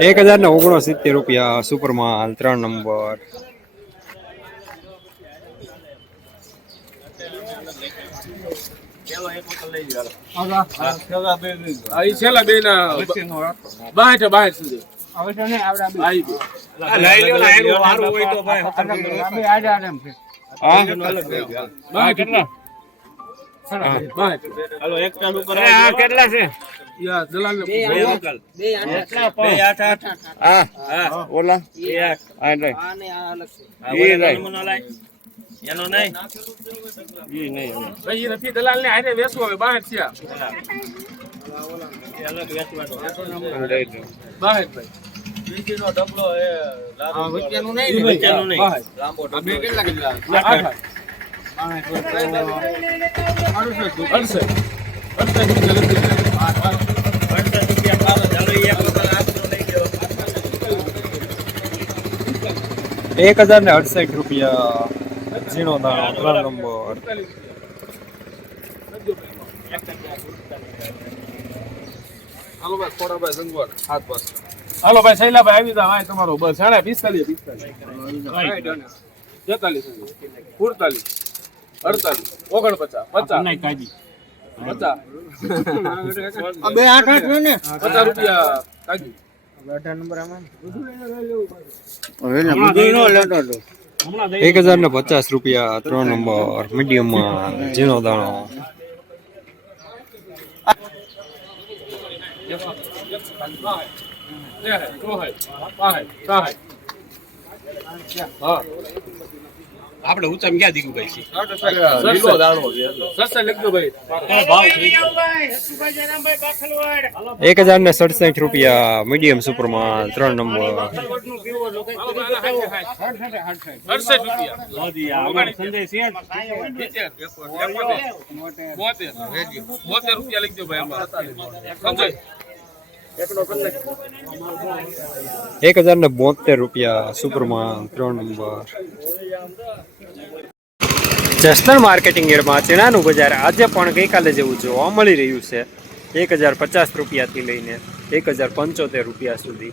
એક હજાર ને ઓગણસિત્તેર રૂપિયા સુપર માલ ત્રણ નંબર. છેલ્લા બે ના બાઠ બાઠ સુધી. કેટલા છે? ઓલા એનો નહીં. નહીં ભાઈ નથી દલાલ ને આને વેચવો હવે બાઠ થયા. એક હજાર ને અડસઠ રૂપિયા ઝીણો દાણો ત્રણ નંબર. હાલો ભાઈ ખોડાભાઈ સંગવાડ હાથ પાસ હાલો ભાઈ શૈલાભાઈ આવી જાવ આ તમારો બસ. સાડા પિસ્તાલીસ પિસ્તાલીસ. તેતાલીસ સુડતાલીસ અડતાલીસ ઓગણપચાસ પચાસ. પચાસ. બે આઠ આઠ ને? પચાસ રૂપિયા કાજુ એક હજાર ને પચાસ રૂપિયા ત્રણ નંબર મીડિયમમાં ઝીણો દાણો. આપણે ઊંચા ક્યાં દીકું ભાઈ છે લીલો દાણો છે સસ્તા લખજો ભાઈ. એક હજાર ને સડસઠ રૂપિયા મીડિયમ સુપર માલ ત્રણ નંબર બોતેર. બોતેર રૂપિયા લખજો ભાઈ એક હજાર ને બોતેર રૂપિયા સુપર માલ ત્રણ નંબર જસનલ માર્કેટિંગ યાર્ડમાં ચણાનું બજાર. આજે પણ ગઈકાલે જેવું જોવા મળી રહ્યું છે. એક હજાર પચાસ રૂપિયાથી લઈને એક હજાર પંચોતેર રૂપિયા સુધી.